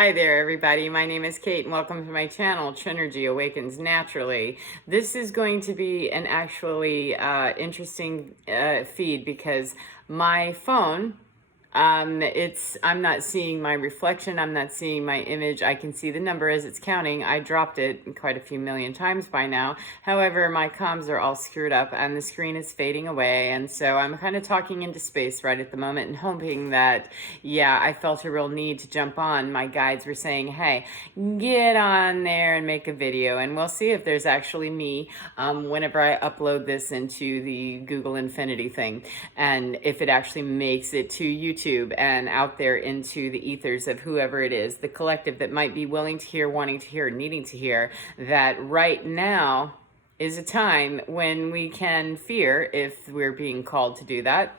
Hi there, everybody. My name is Kate, and welcome to my channel, Trinergy Awakens Naturally. This is going to be an actually interesting feed because my phone, I'm not seeing my reflection. I'm not seeing my image. I can see the number as it's counting. I dropped it quite a few million times by now. However, my comms are all screwed up and the screen is fading away. And so I'm kind of talking into space right at the moment and hoping that, yeah, I felt a real need to jump on. My guides were saying, hey, get on there and make a video. And we'll see if there's actually me whenever I upload this into the Google Infinity thing. And if it actually makes it to YouTube and out there into the ethers of whoever it is, the collective that might be willing to hear, wanting to hear, needing to hear, that right now is a time when we can fear if we're being called to do that,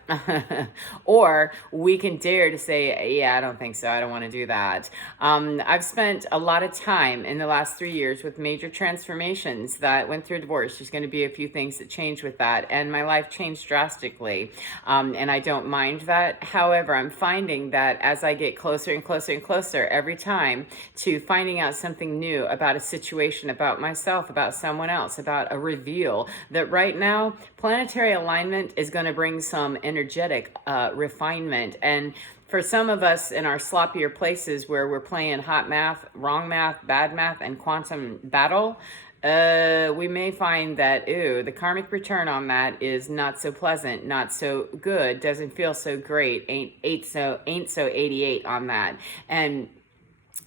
or we can dare to say, yeah, I don't think so, I don't want to do that. I've spent a lot of time in the last 3 years with major transformations that went through a divorce. There's going to be a few things that changed with that, and my life changed drastically, and I don't mind that. However, I'm finding that as I get closer and closer and closer every time to finding out something new about a situation, about myself, about someone else, about a reveal, that right now planetary alignment is going to bring some energetic refinement. And for some of us in our sloppier places where we're playing hot math, wrong math, bad math, and quantum battle, we may find that, the karmic return on that is not so pleasant, not so good, doesn't feel so great, ain't so 88 on that. And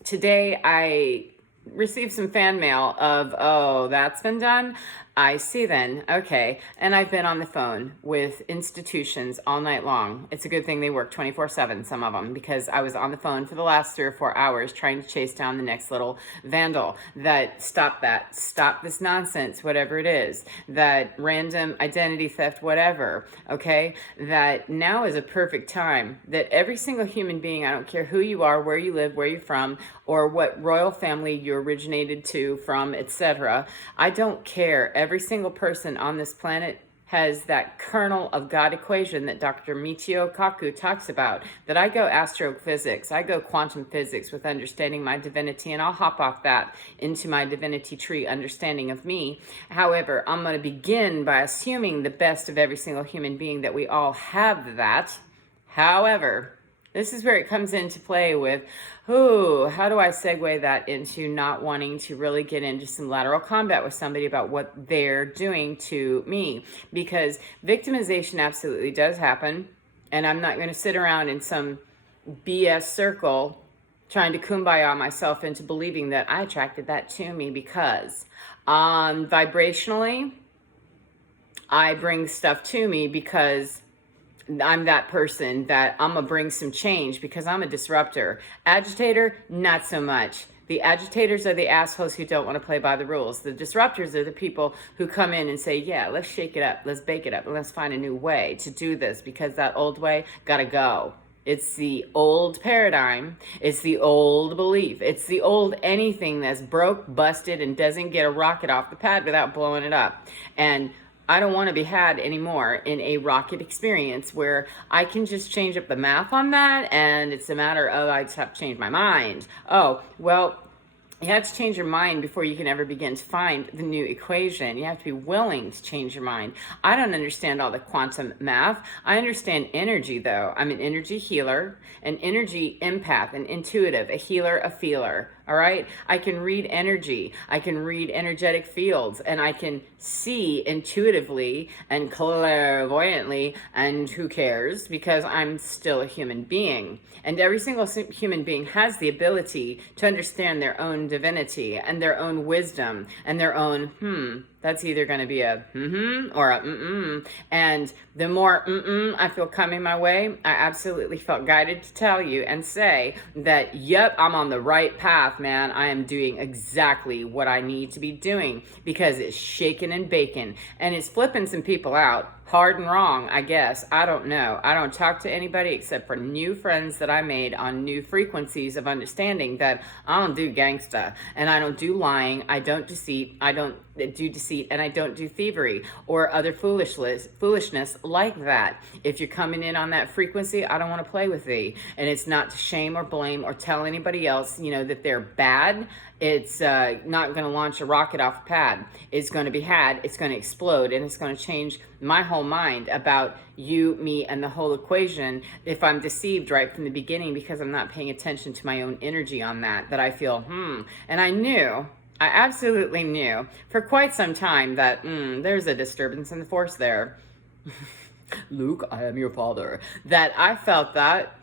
today I received some fan mail of, oh, that's been done. I see then, okay. And I've been on the phone with institutions all night long. It's a good thing they work 24/7, some of them, because I was on the phone for the last 3 or 4 hours trying to chase down the next little vandal that stop this nonsense, whatever it is, that random identity theft, whatever, okay? That now is a perfect time that every single human being, I don't care who you are, where you live, where you're from, or what royal family you originated from, etc. I don't care. Every single person on this planet has that kernel of God equation that Dr. Michio Kaku talks about, that I go astrophysics, I go quantum physics with understanding my divinity, and I'll hop off that into my divinity tree understanding of me. However, I'm going to begin by assuming the best of every single human being, that we all have that. However, this is where it comes into play with, how do I segue that into not wanting to really get into some lateral combat with somebody about what they're doing to me? Because victimization absolutely does happen, and I'm not going to sit around in some BS circle trying to kumbaya myself into believing that I attracted that to me, because vibrationally, I bring stuff to me because I'm that person that I'm going to bring some change because I'm a disruptor. Agitator, not so much. The agitators are the assholes who don't want to play by the rules. The disruptors are the people who come in and say, yeah, let's shake it up, let's bake it up, and let's find a new way to do this, because that old way got to go. It's the old paradigm. It's the old belief. It's the old anything that's broke, busted, and doesn't get a rocket off the pad without blowing it up. And I don't want to be had anymore in a rocket experience where I can just change up the math on that, and it's a matter of I just have to change my mind. Oh, well, you have to change your mind before you can ever begin to find the new equation. You have to be willing to change your mind. I don't understand all the quantum math. I understand energy, though. I'm an energy healer, an energy empath, an intuitive, a healer, a feeler. All right. I can read energy. I can read energetic fields, and I can see intuitively and clairvoyantly, and who cares, because I'm still a human being. And every single human being has the ability to understand their own divinity and their own wisdom and their own, that's either going to be a or a And the more I feel coming my way, I absolutely felt guided to tell you and say that, yep, I'm on the right path, man. I am doing exactly what I need to be doing, because it's shaking and baking, and it's flipping some people out. hard and wrong, I guess. I don't know. I don't talk to anybody except for new friends that I made on new frequencies of understanding that I don't do gangsta, and I don't do lying, I don't I don't do deceit, and I don't do thievery or other foolishness like that. If you're coming in on that frequency, I don't want to play with thee. And it's not to shame or blame or tell anybody else, that they're bad. It's not going to launch a rocket off a pad. It's going to be had, it's going to explode, and it's going to change my whole mind about you, me, and the whole equation if I'm deceived right from the beginning because I'm not paying attention to my own energy on that I feel, And I absolutely knew for quite some time that there's a disturbance in the force there. Luke, I am your father. That I felt that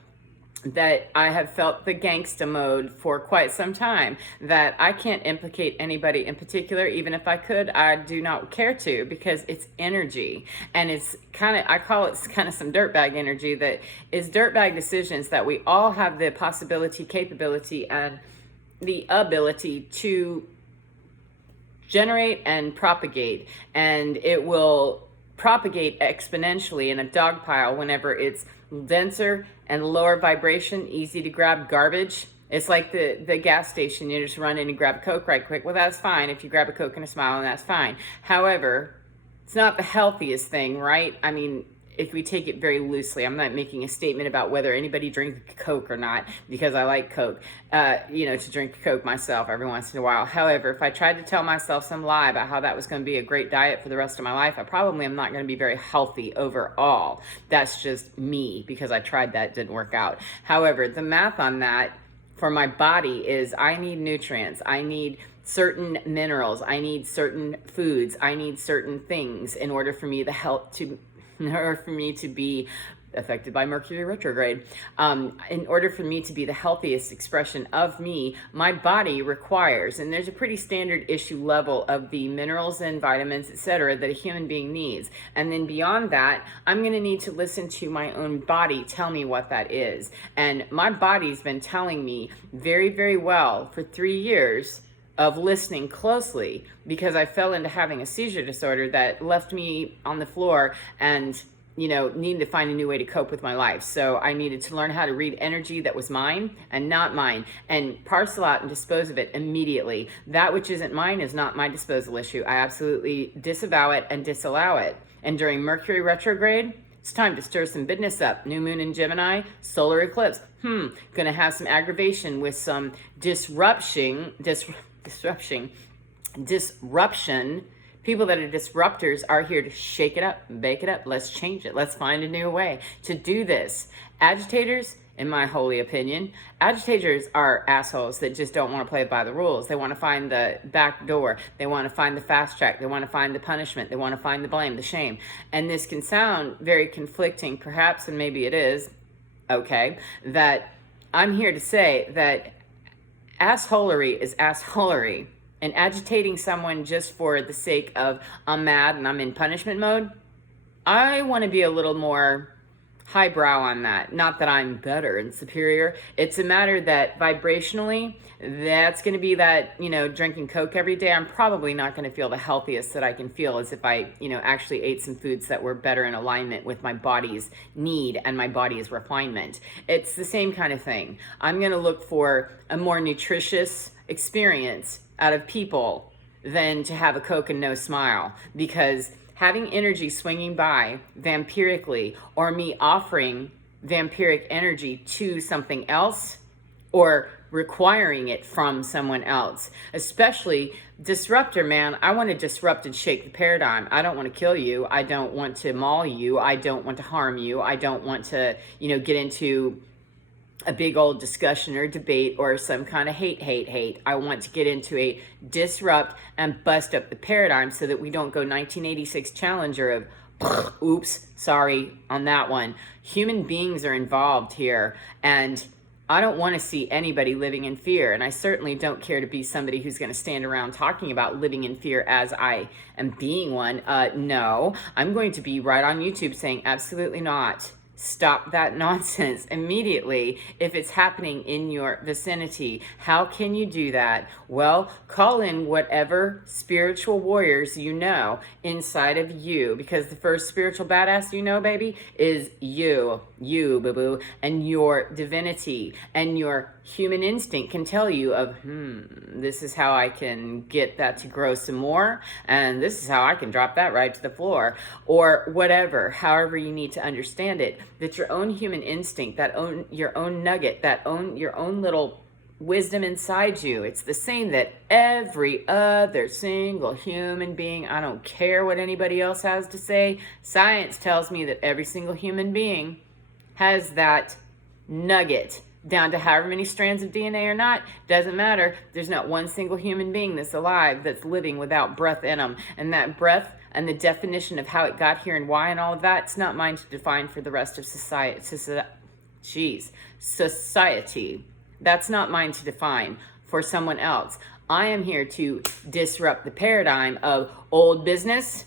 I have felt the gangsta mode for quite some time, that I can't implicate anybody in particular. Even if I could, I do not care to, because it's energy, and it's I call it kind of some dirtbag energy that is dirtbag decisions that we all have the possibility, capability, and the ability to generate and propagate, and it will propagate exponentially in a dog pile whenever it's denser and lower vibration, easy to grab garbage. It's like the gas station. You just run in and grab a Coke right quick. Well, that's fine if you grab a Coke and a smile, and that's fine. However, it's not the healthiest thing, right? I mean, if we take it very loosely, I'm not making a statement about whether anybody drinks Coke or not, because I like Coke, to drink Coke myself every once in a while. However, if I tried to tell myself some lie about how that was going to be a great diet for the rest of my life, I probably am not going to be very healthy overall. That's just me, because I tried that, didn't work out. However, the math on that for my body is I need nutrients. I need certain minerals. I need certain foods. I need certain things in order for me to be affected by Mercury retrograde. In order for me to be the healthiest expression of me, my body requires, and there's a pretty standard issue level of the minerals and vitamins, etc., that a human being needs. And then beyond that, I'm going to need to listen to my own body tell me what that is. And my body's been telling me very, very well for 3 years of listening closely, because I fell into having a seizure disorder that left me on the floor and needed to find a new way to cope with my life. So I needed to learn how to read energy that was mine and not mine, and parcel out and dispose of it immediately. That which isn't mine is not my disposal issue. I absolutely disavow it and disallow it. And during Mercury retrograde, it's time to stir some business up. New moon in Gemini, solar eclipse. Gonna have some aggravation with some disruption. People that are disruptors are here to shake it up, bake it up. Let's change it. Let's find a new way to do this. Agitators, in my holy opinion, agitators are assholes that just don't want to play by the rules. They want to find the back door. They want to find the fast track. They want to find the punishment. They want to find the blame, the shame. And this can sound very conflicting, perhaps, and maybe it is, okay, that I'm here to say that assholery is assholery. And agitating someone just for the sake of I'm mad and I'm in punishment mode, I want to be a little more highbrow on that. Not that I'm better and superior. It's a matter that vibrationally, that's going to be that, drinking Coke every day. I'm probably not going to feel the healthiest that I can feel as if I, actually ate some foods that were better in alignment with my body's need and my body's refinement. It's the same kind of thing. I'm going to look for a more nutritious experience out of people than to have a Coke and no smile, because having energy swinging by vampirically, or me offering vampiric energy to something else or requiring it from someone else, especially disruptor, man. I want to disrupt and shake the paradigm. I don't want to kill you. I don't want to maul you. I don't want to harm you. I don't want to, get into a big old discussion or debate or some kind of hate. I want to get into a disrupt and bust up the paradigm so that we don't go 1986 Challenger of, oops, sorry on that one. Human beings are involved here, and I don't want to see anybody living in fear, and I certainly don't care to be somebody who's going to stand around talking about living in fear as I am being one. No, I'm going to be right on YouTube saying absolutely not. Stop that nonsense immediately if it's happening in your vicinity. How can you do that? Well, call in whatever spiritual warriors you know inside of you, because the first spiritual badass you know, baby, is you, boo-boo, and your divinity and your human instinct can tell you of, this is how I can get that to grow some more, and this is how I can drop that right to the floor, or whatever, however you need to understand it. That your own human instinct, your own nugget, your own little wisdom inside you, it's the same that every other single human being, I don't care what anybody else has to say, science tells me that every single human being has that nugget, down to however many strands of DNA or not, doesn't matter. There's not one single human being that's alive, that's living without breath in them. And that breath and the definition of how it got here and why and all of that, it's not mine to define for the rest of society. Society. That's not mine to define for someone else. I am here to disrupt the paradigm of old business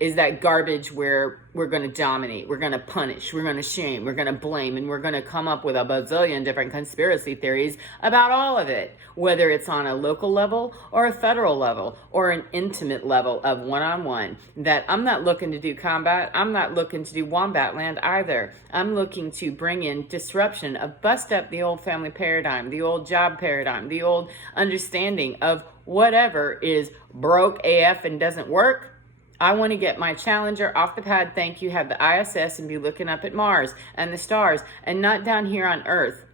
is that garbage where we're going to dominate, we're going to punish, we're going to shame, we're going to blame, and we're going to come up with a bazillion different conspiracy theories about all of it, whether it's on a local level or a federal level or an intimate level of one-on-one. That I'm not looking to do combat, I'm not looking to do wombat land either. I'm looking to bring in disruption, of bust up the old family paradigm, the old job paradigm, the old understanding of whatever is broke AF and doesn't work. I want to get my Challenger off the pad, thank you, have the ISS, and be looking up at Mars and the stars, and not down here on Earth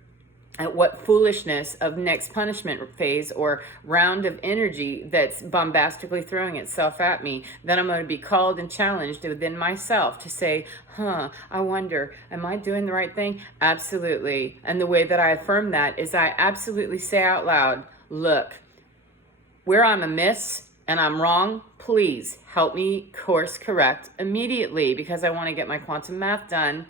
at what foolishness of next punishment phase or round of energy that's bombastically throwing itself at me. Then I'm going to be called and challenged within myself to say, I wonder, am I doing the right thing? Absolutely. And the way that I affirm that is I absolutely say out loud, look, where I'm amiss and I'm wrong, please help me course correct immediately, because I want to get my quantum math done.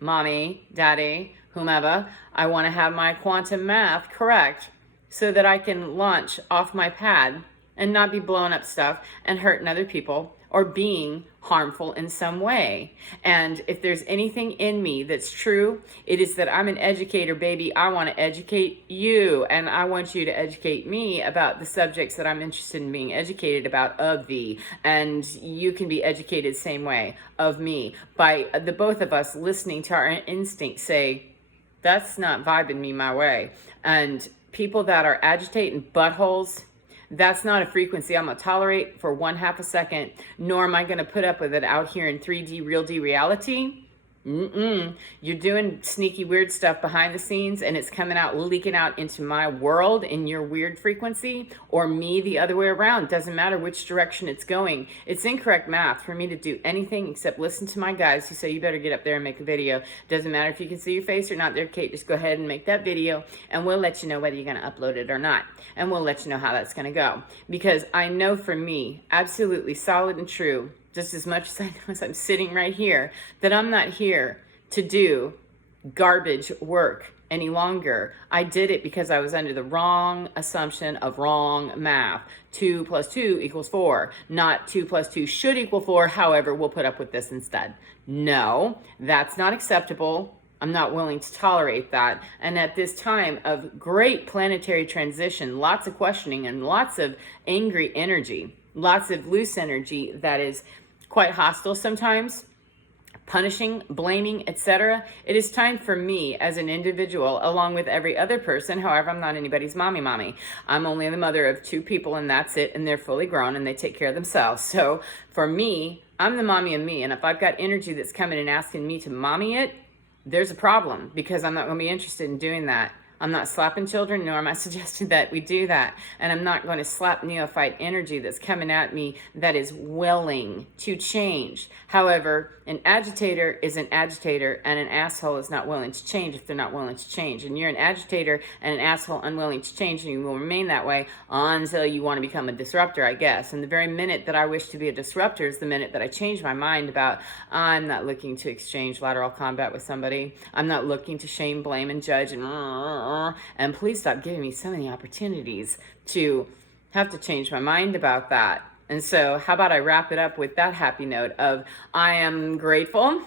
Mommy, daddy, whomever, I want to have my quantum math correct so that I can launch off my pad and not be blowing up stuff and hurting other people or being harmful in some way. And if there's anything in me that's true, it is that I'm an educator, baby. I want to educate you, and I want you to educate me about the subjects that I'm interested in being educated about of thee. And you can be educated same way of me by the both of us listening to our instinct say, that's not vibing me my way. And people that are agitating buttholes, that's not a frequency I'm going to tolerate for 1/2 a second, nor am I going to put up with it out here in 3D, real D reality. You're doing sneaky weird stuff behind the scenes, and it's coming out, leaking out into my world in your weird frequency, or me the other way around. Doesn't matter which direction it's going. It's incorrect math for me to do anything except listen to my guys who say you better get up there and make a video. Doesn't matter if you can see your face or not there, Kate, just go ahead and make that video and we'll let you know whether you're going to upload it or not. And we'll let you know how that's going to go. Because I know for me, absolutely solid and true, just as much as I know as I'm sitting right here, that I'm not here to do garbage work any longer. I did it because I was under the wrong assumption of wrong math. 2 + 2 = 4. Not 2 + 2 should equal 4. However, we'll put up with this instead. No, that's not acceptable. I'm not willing to tolerate that. And at this time of great planetary transition, lots of questioning and lots of angry energy, lots of loose energy that is quite hostile sometimes, punishing, blaming, etc. It is time for me as an individual, along with every other person. However, I'm not anybody's mommy. I'm only the mother of 2 people, and that's it, and they're fully grown and they take care of themselves. So for me, I'm the mommy of me, and if I've got energy that's coming and asking me to mommy it, there's a problem, because I'm not going to be interested in doing that. I'm not slapping children, nor am I suggesting that we do that. And I'm not going to slap neophyte energy that's coming at me that is willing to change. However, an agitator is an agitator, and an asshole is not willing to change if they're not willing to change. And you're an agitator and an asshole unwilling to change, and you will remain that way until you want to become a disruptor, I guess. And the very minute that I wish to be a disruptor is the minute that I change my mind about, I'm not looking to exchange lateral combat with somebody. I'm not looking to shame, blame, and judge, and please stop giving me so many opportunities to have to change my mind about that. And so how about I wrap it up with that happy note of, I am grateful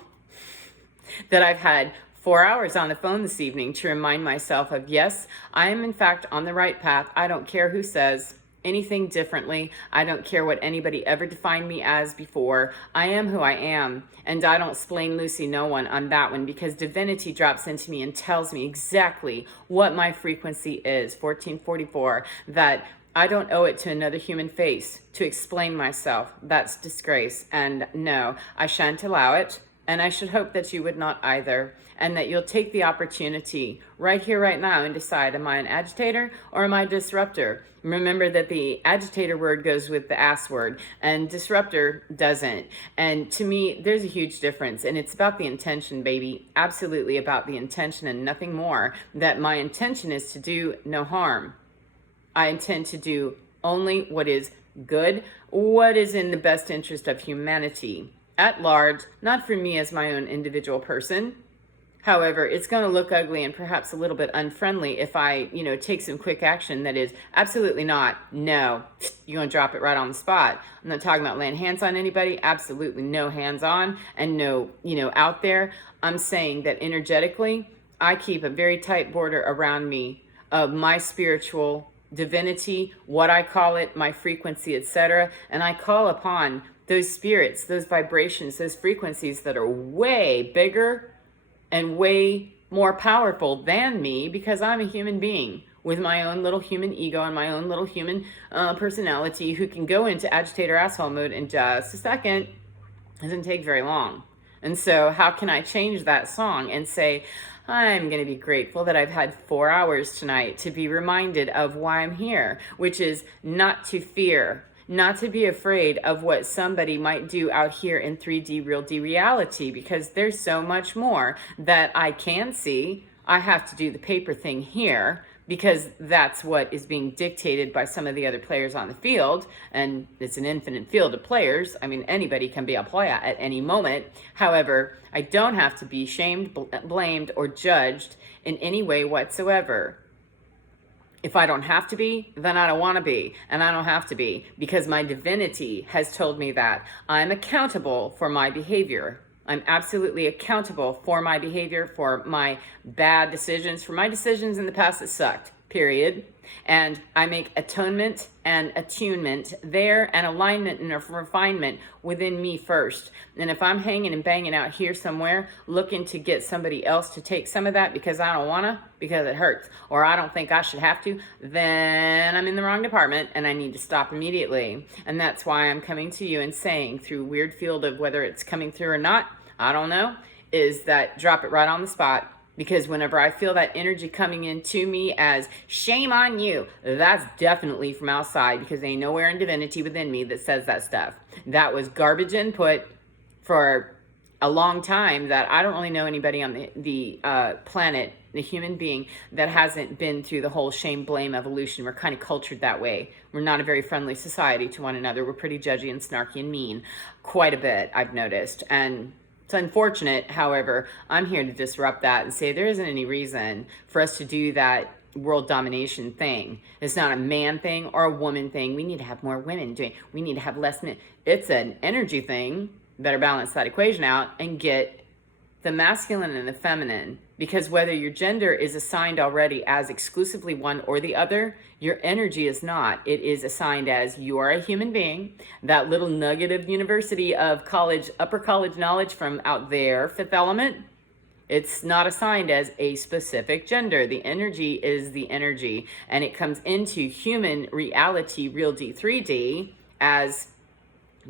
that I've had 4 hours on the phone this evening to remind myself of, yes, I am in fact on the right path. I don't care who says anything differently. I don't care what anybody ever defined me as before. I am who I am, and I don't splain Lucy no one on that one, because divinity drops into me and tells me exactly what my frequency is, 1444, that I don't owe it to another human face to explain myself. That's disgrace, and no, I shan't allow it. And I should hope that you would not either, and that you'll take the opportunity right here, right now, and decide, am I an agitator or am I a disruptor? Remember that the agitator word goes with the ass word, and disruptor doesn't. And to me, there's a huge difference, and it's about the intention, baby. Absolutely about the intention and nothing more. That my intention is to do no harm. I intend to do only what is good, what is in the best interest of humanity at large, not for me as my own individual person. However, it's going to look ugly and perhaps a little bit unfriendly if I, take some quick action that is absolutely not, no, you're going to drop it right on the spot. I'm not talking about laying hands on anybody, absolutely no hands on and no, out there. I'm saying that energetically, I keep a very tight border around me of my spiritual divinity, what I call it, my frequency, etc. And I call upon those spirits, those vibrations, those frequencies that are way bigger and way more powerful than me, because I'm a human being with my own little human ego and my own little human personality who can go into agitator asshole mode in just a second. It doesn't take very long. And so how can I change that song and say, I'm going to be grateful that I've had 4 hours tonight to be reminded of why I'm here, which is not to fear, not to be afraid of what somebody might do out here in 3D, real D reality, because there's so much more that I can see. I have to do the paper thing here because that's what is being dictated by some of the other players on the field. And it's an infinite field of players. I mean, anybody can be a player at any moment. However, I don't have to be shamed, blamed, or judged in any way whatsoever. If I don't have to be, then I don't want to be, and I don't have to be, because my divinity has told me that I'm accountable for my behavior. I'm absolutely accountable for my behavior, for my bad decisions, for my decisions in the past that sucked, period. And I make atonement and attunement there, and alignment and refinement within me first. And if I'm hanging and banging out here somewhere looking to get somebody else to take some of that because I don't want to, because it hurts, or I don't think I should have to, then I'm in the wrong department and I need to stop immediately. And that's why I'm coming to you and saying, through weird field of whether it's coming through or not, I don't know, is that drop it right on the spot. Because whenever I feel that energy coming into me as shame on you, that's definitely from outside, because there ain't nowhere in divinity within me that says that stuff. That was garbage input for a long time that I don't really know anybody on the planet, the human being, that hasn't been through the whole shame, blame evolution. We're kind of cultured that way. We're not a very friendly society to one another. We're pretty judgy and snarky and mean, quite a bit, I've noticed. And it's unfortunate. However, I'm here to disrupt that and say there isn't any reason for us to do that world domination thing. It's not a man thing or a woman thing. We need to have more women doing it. We need to have less men. It's an energy thing. Better balance that equation out and get the masculine and the feminine, because whether your gender is assigned already as exclusively one or the other, your energy is not. It is assigned as you are a human being. That little nugget of university of college, upper college knowledge from out there, fifth element, it's not assigned as a specific gender. The energy is the energy, and it comes into human reality, real D, 3D, as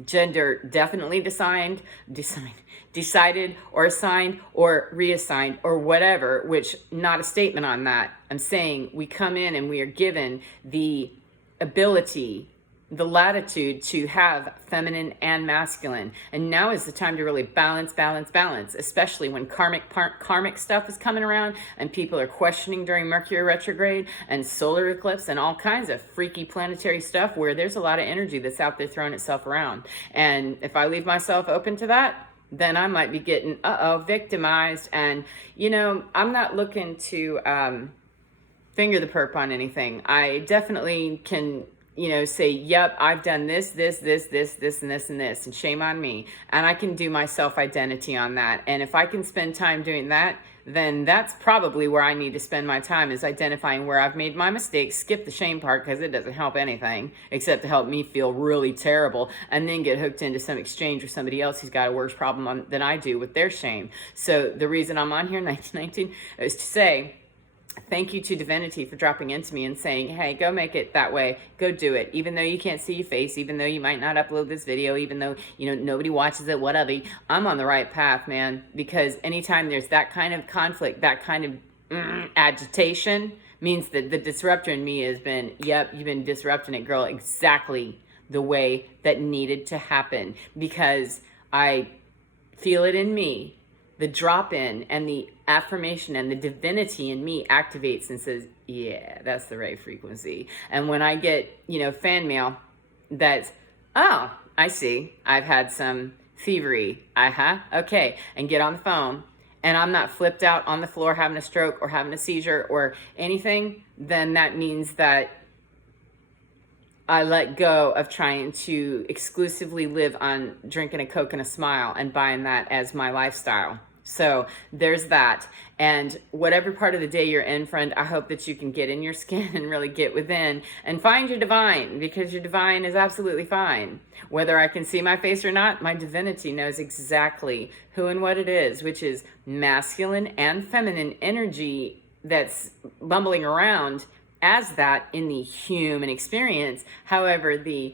gender definitely decided or assigned or reassigned or whatever, which not a statement on that. I'm saying we come in and we are given the ability, the latitude to have feminine and masculine. And now is the time to really balance, especially when karmic stuff is coming around and people are questioning during Mercury retrograde and solar eclipse and all kinds of freaky planetary stuff, where there's a lot of energy that's out there throwing itself around. And if I leave myself open to that, then I might be getting, victimized. And, I'm not looking to finger the perp on anything. I definitely can say, yep, I've done this, this, this, this, this, and this, and this, and shame on me. And I can do my self-identity on that. And if I can spend time doing that, then that's probably where I need to spend my time, is identifying where I've made my mistakes, skip the shame part because it doesn't help anything except to help me feel really terrible, and then get hooked into some exchange with somebody else who's got a worse problem than I do with their shame. So the reason I'm on here, 1919, is to say, thank you to divinity for dropping into me and saying, hey, go make it that way. Go do it. Even though you can't see your face, even though you might not upload this video, even though, nobody watches it, whatever, I'm on the right path, man. Because anytime there's that kind of conflict, that kind of agitation, means that the disruptor in me has been, yep, you've been disrupting it, girl, exactly the way that needed to happen. Because I feel it in me. The drop in and the affirmation and the divinity in me activates and says, yeah, that's the right frequency. And when I get, fan mail that's, oh, I see, I've had some thievery, okay, and get on the phone, and I'm not flipped out on the floor having a stroke or having a seizure or anything, then that means that I let go of trying to exclusively live on drinking a Coke and a smile and buying that as my lifestyle. So there's that. And whatever part of the day you're in, friend, I hope that you can get in your skin and really get within and find your divine, because your divine is absolutely fine. Whether I can see my face or not, my divinity knows exactly who and what it is, which is masculine and feminine energy that's bumbling around as that in the human experience. However, the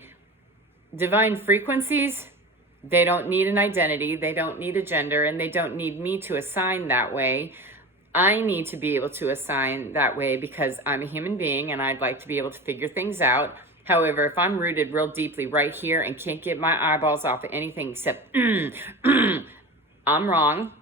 divine frequencies, they don't need an identity, they don't need a gender, and they don't need me to assign that way. I need to be able to assign that way because I'm a human being and I'd like to be able to figure things out. However, if I'm rooted real deeply right here and can't get my eyeballs off of anything except I'm wrong,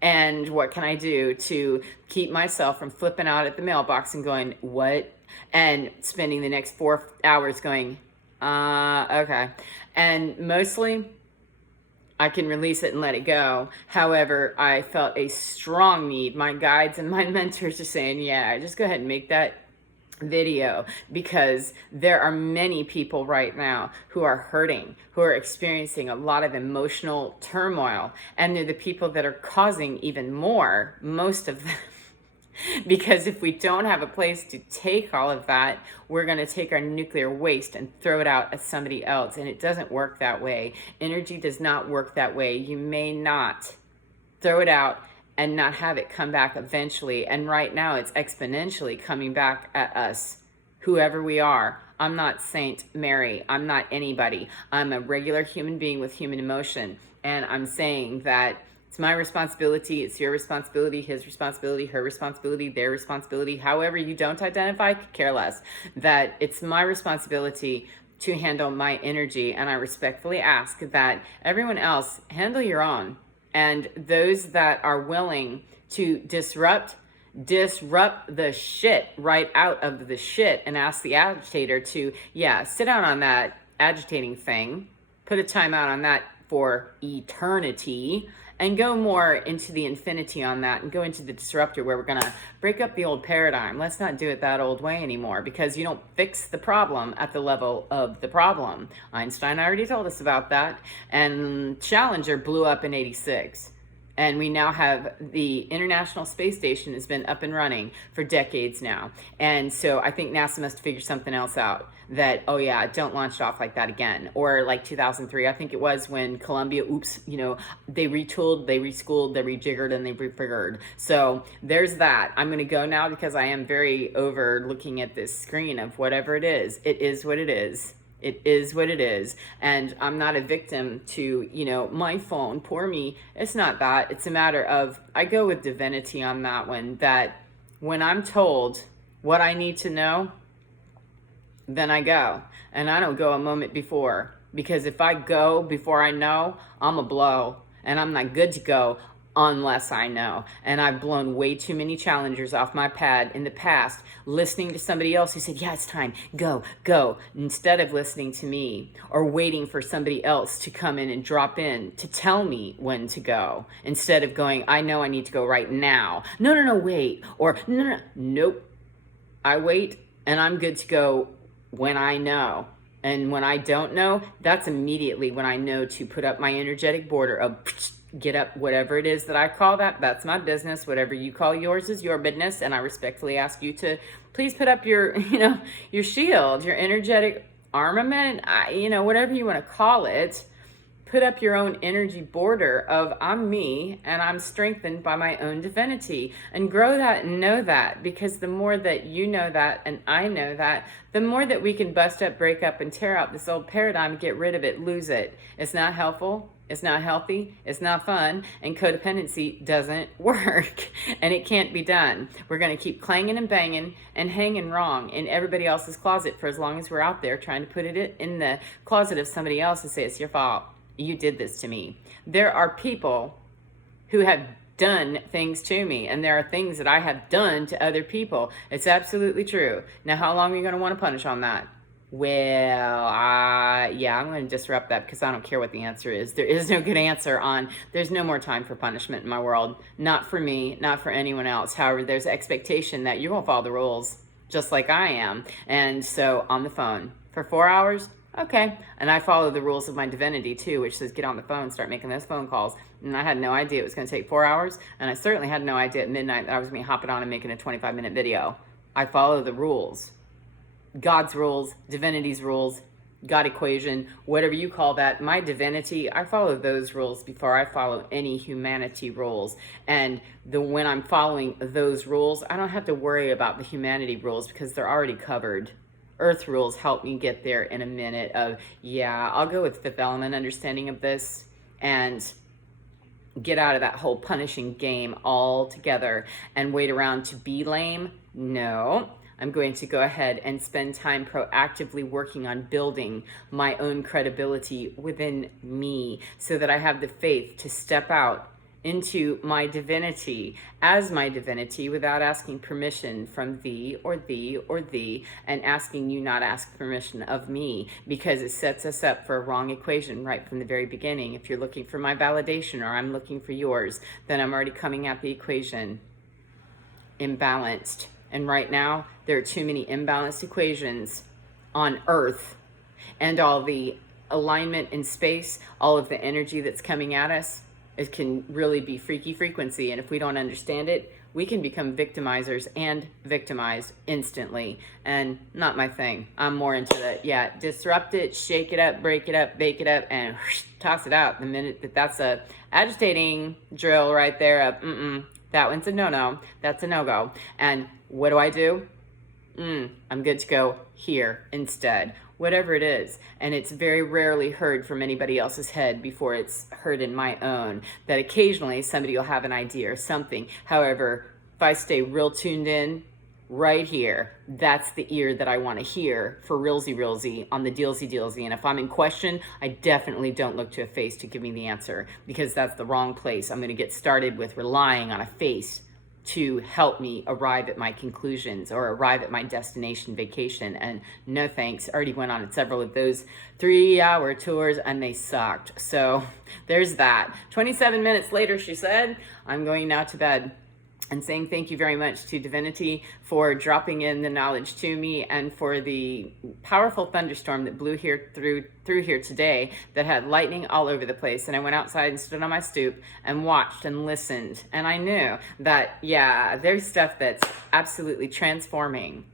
and what can I do to keep myself from flipping out at the mailbox and going, what? And spending the next 4 hours going, okay. And mostly, I can release it and let it go. However, I felt a strong need. My guides and my mentors are saying, yeah, just go ahead and make that video, because there are many people right now who are hurting, who are experiencing a lot of emotional turmoil, and they're the people that are causing even more, most of them. Because if we don't have a place to take all of that, we're going to take our nuclear waste and throw it out at somebody else. And it doesn't work that way. Energy does not work that way. You may not throw it out and not have it come back eventually. And right now it's exponentially coming back at us, whoever we are. I'm not Saint Mary. I'm not anybody. I'm a regular human being with human emotion. And I'm saying that it's my responsibility, it's your responsibility, his responsibility, her responsibility, their responsibility, however you don't identify, could care less, that it's my responsibility to handle my energy. And I respectfully ask that everyone else handle your own. And those that are willing to disrupt the shit right out of the shit, and ask the agitator to, sit down on that agitating thing, put a timeout on that for eternity, and go more into the infinity on that, and go into the disruptor, where we're going to break up the old paradigm. Let's not do it that old way anymore, because you don't fix the problem at the level of the problem. Einstein already told us about that. And Challenger blew up in '86. And we now have the International Space Station has been up and running for decades now. And so I think NASA must figure something else out, that, oh yeah, don't launch it off like that again. Or like 2003, I think it was, when Columbia, they retooled, they reschooled, they rejiggered, and they refigured. So there's that. I'm going to go now because I am very over looking at this screen of whatever it is. It is what it is. It is what it is. And I'm not a victim to, my phone, poor me. It's not that. It's a matter of, I go with divinity on that one, that when I'm told what I need to know, then I go. And I don't go a moment before. Because if I go before I know, I'm a blow. And I'm not good to go unless I know. And I've blown way too many challengers off my pad in the past, listening to somebody else who said, yeah, it's time, go, instead of listening to me, or waiting for somebody else to come in and drop in to tell me when to go, instead of going, I know I need to go right now. No, wait. Or no, nope. I wait, and I'm good to go when I know. And when I don't know, that's immediately when I know to put up my energetic border of get up, whatever it is that I call that, that's my business. Whatever you call yours is your business. And I respectfully ask you to please put up your, your shield, your energetic armament, whatever you want to call it. Put up your own energy border of I'm me and I'm strengthened by my own divinity, and grow that and know that, because the more that you know that and I know that, the more that we can bust up, break up, and tear out this old paradigm, get rid of it, lose it. It's not helpful. It's not healthy. It's not fun. And codependency doesn't work. And it can't be done. We're going to keep clanging and banging and hanging wrong in everybody else's closet for as long as we're out there trying to put it in the closet of somebody else and say it's your fault. You did this to me. There are people who have done things to me, and there are things that I have done to other people. It's absolutely true. Now, how long are you going to want to punish on that? Well, yeah, I'm going to disrupt that because I don't care what the answer is. There is no good answer on, there's no more time for punishment in my world. Not for me, not for anyone else. However, there's expectation that you're going to follow the rules just like I am. And so on the phone for 4 hours, okay. And I follow the rules of my divinity too, which says get on the phone, start making those phone calls. And I had no idea it was going to take 4 hours. And I certainly had no idea at midnight that I was going to be hopping on and making a 25-minute video. I follow the rules. God's rules, divinity's rules, God equation, whatever you call that. My divinity, I follow those rules before I follow any humanity rules. And when I'm following those rules, I don't have to worry about the humanity rules because they're already covered. Earth rules help me get there in a minute of, yeah, I'll go with fifth element understanding of this and get out of that whole punishing game altogether and wait around to be lame. No, I'm going to go ahead and spend time proactively working on building my own credibility within me so that I have the faith to step out into my divinity as my divinity without asking permission from thee or thee or thee, and asking you not ask permission of me, because it sets us up for a wrong equation right from the very beginning. If you're looking for my validation or I'm looking for yours, then I'm already coming at the equation imbalanced. And right now there are too many imbalanced equations on Earth, and all the alignment in space, all of the energy that's coming at us, it can really be freaky frequency. And if we don't understand it, we can become victimizers and victimized instantly. And not my thing. I'm more into the, disrupt it, shake it up, break it up, bake it up, and toss it out. The minute that's a agitating drill right there of, that one's a no-no, that's a no-go. And what do? I'm good to go here instead. Whatever it is. And it's very rarely heard from anybody else's head before it's heard in my own. That occasionally somebody will have an idea or something. However, if I stay real tuned in right here, that's the ear that I want to hear for realsy on the dealsy. And if I'm in question, I definitely don't look to a face to give me the answer, because that's the wrong place. I'm going to get started with relying on a face to help me arrive at my conclusions or arrive at my destination vacation. And no thanks, already went on several of those 3-hour tours and they sucked. So there's that. 27 minutes later, she said, I'm going now to bed. And saying thank you very much to Divinity for dropping in the knowledge to me, and for the powerful thunderstorm that blew here through here today that had lightning all over the place. And I went outside and stood on my stoop and watched and listened. And I knew that, there's stuff that's absolutely transforming.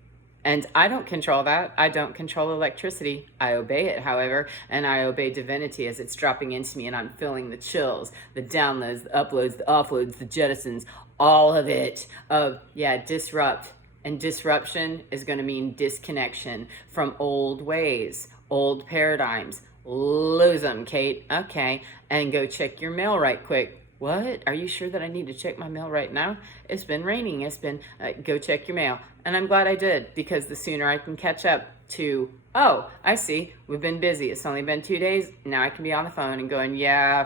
And I don't control that. I don't control electricity. I obey it, however, and I obey divinity as it's dropping into me, and I'm feeling the chills, the downloads, the uploads, the offloads, the jettisons, all of it of, disrupt. And disruption is going to mean disconnection from old ways, old paradigms. Lose them, Kate. Okay. And go check your mail right quick. What? Are you sure that I need to check my mail right now? It's been raining. It's been, go check your mail. And I'm glad I did, because the sooner I can catch up to, oh, I see, we've been busy. It's only been 2 days. Now I can be on the phone and going,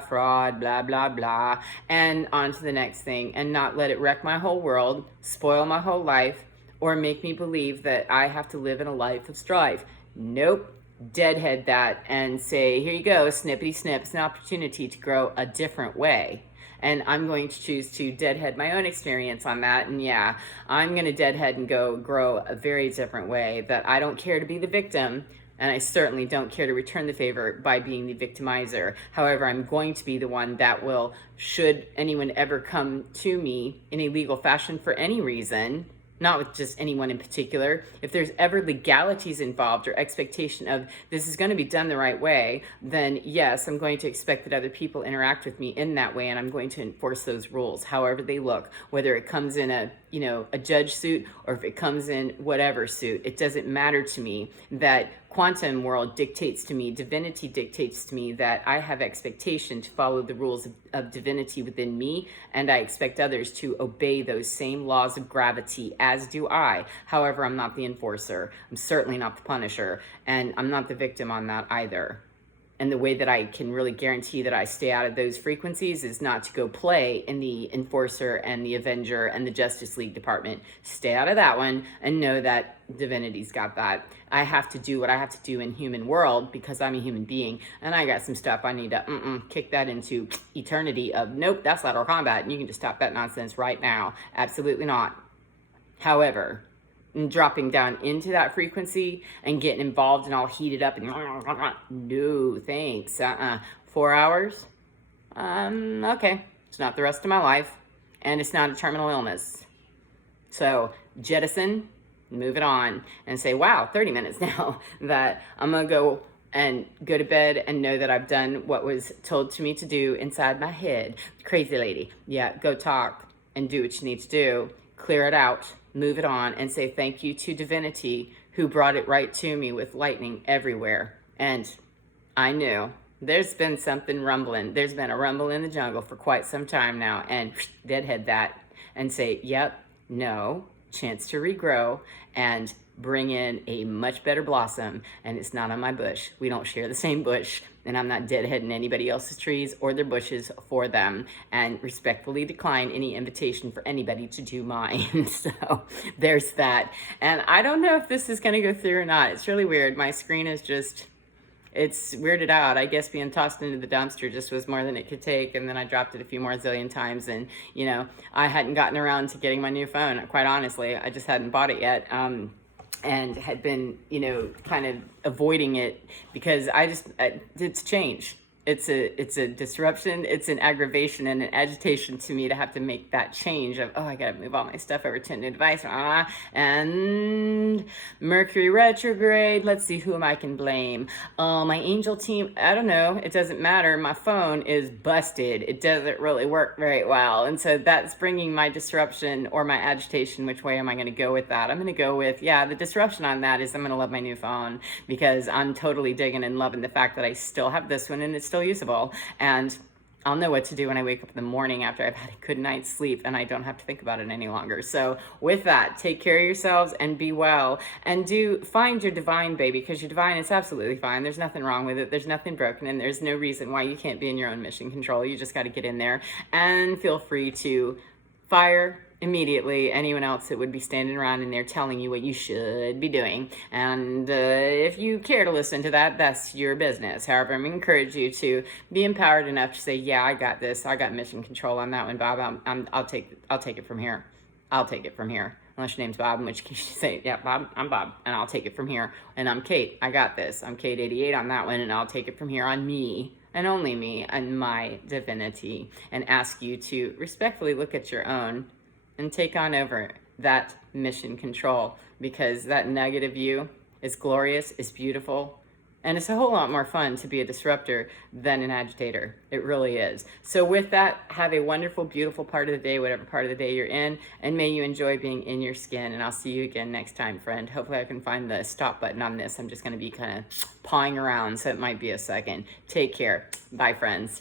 fraud, blah, blah, blah, and on to the next thing, and not let it wreck my whole world, spoil my whole life, or make me believe that I have to live in a life of strife. Nope. Deadhead that and say, here you go, snippity snip. It's an opportunity to grow a different way. and I'm going to choose to deadhead my own experience on that. And yeah, I'm going to deadhead and go grow a very different way, that I don't care to be the victim, and I certainly don't care to return the favor by being the victimizer. However, I'm going to be the one that will, should anyone ever come to me in a legal fashion for any reason, not with just anyone in particular, if there's ever legalities involved or expectation of this is going to be done the right way, then yes, I'm going to expect that other people interact with me in that way, and I'm going to enforce those rules however they look, whether it comes in a judge suit or if it comes in whatever suit. It doesn't matter to me. That quantum world dictates to me, divinity dictates to me that I have expectation to follow the rules of divinity within me, and I expect others to obey those same laws of gravity, as do I. However, I'm not the enforcer. I'm certainly not the punisher, and I'm not the victim on that either. And the way that I can really guarantee that I stay out of those frequencies is not to go play in the Enforcer and the Avenger and the Justice League department. Stay out of that one and know that divinity's got that. I have to do what I have to do in human world because I'm a human being, and I got some stuff I need to kick that into eternity of, nope, that's lateral combat, and you can just stop that nonsense right now. Absolutely not. However, dropping down into that frequency and getting involved and all heated up and no thanks. 4 hours, okay, it's not the rest of my life, and it's not a terminal illness. So jettison, move it on, and say, wow, 30 minutes now, that I'm gonna go to bed and know that I've done what was told to me to do inside my head. Crazy lady. Yeah, go talk and do what you need to do, clear it out, move it on, and say thank you to divinity who brought it right to me with lightning everywhere. And I knew there's been something rumbling. There's been a rumble in the jungle for quite some time now, and deadhead that and say, yep, no, chance to regrow and bring in a much better blossom. And it's not on my bush. We don't share the same bush, and I'm not deadheading anybody else's trees or their bushes for them, and respectfully decline any invitation for anybody to do mine. So there's that. And I don't know if this is going to go through or not. It's really weird. My screen is just, it's weirded out. I guess being tossed into the dumpster just was more than it could take, and then I dropped it a few more zillion times, and I hadn't gotten around to getting my new phone, quite honestly. I just hadn't bought it yet. And had been, kind of avoiding it because it's change. It's a disruption. It's an aggravation and an agitation to me to have to make that change of, I got to move all my stuff over to a new device. And Mercury retrograde. Let's see, whom I can blame. My angel team, I don't know. It doesn't matter. My phone is busted. It doesn't really work very well. And so that's bringing my disruption or my agitation. Which way am I going to go with that? I'm going to go with, the disruption on that is I'm going to love my new phone, because I'm totally digging and loving the fact that I still have this one and it's still usable, and I'll know what to do when I wake up in the morning after I've had a good night's sleep and I don't have to think about it any longer. So with that, take care of yourselves and be well, and find your divine, baby, because your divine is absolutely fine. There's nothing wrong with it. There's nothing broken, and there's no reason why you can't be in your own mission control. You just got to get in there, and feel free to fire immediately anyone else that would be standing around in there telling you what you should be doing. And if you care to listen to that, that's your business. However, I'm encourage you to be empowered enough to say, yeah, I got this. I got mission control on that one, Bob. I'll take it from here. I'll take it from here. Unless your name's Bob, in which case you say, yeah, Bob, I'm Bob, and I'll take it from here. And I'm Kate. I got this. I'm Kate 88 on that one, and I'll take it from here on me, and only me, and my divinity, and ask you to respectfully look at your own and take on over that mission control, because that nugget of you is glorious, is beautiful, and it's a whole lot more fun to be a disruptor than an agitator. It really is. So with that, have a wonderful, beautiful part of the day, whatever part of the day you're in, and may you enjoy being in your skin. And I'll see you again next time, friend. Hopefully I can find the stop button on this. I'm just going to be kind of pawing around, so it might be a second. Take care. Bye, friends.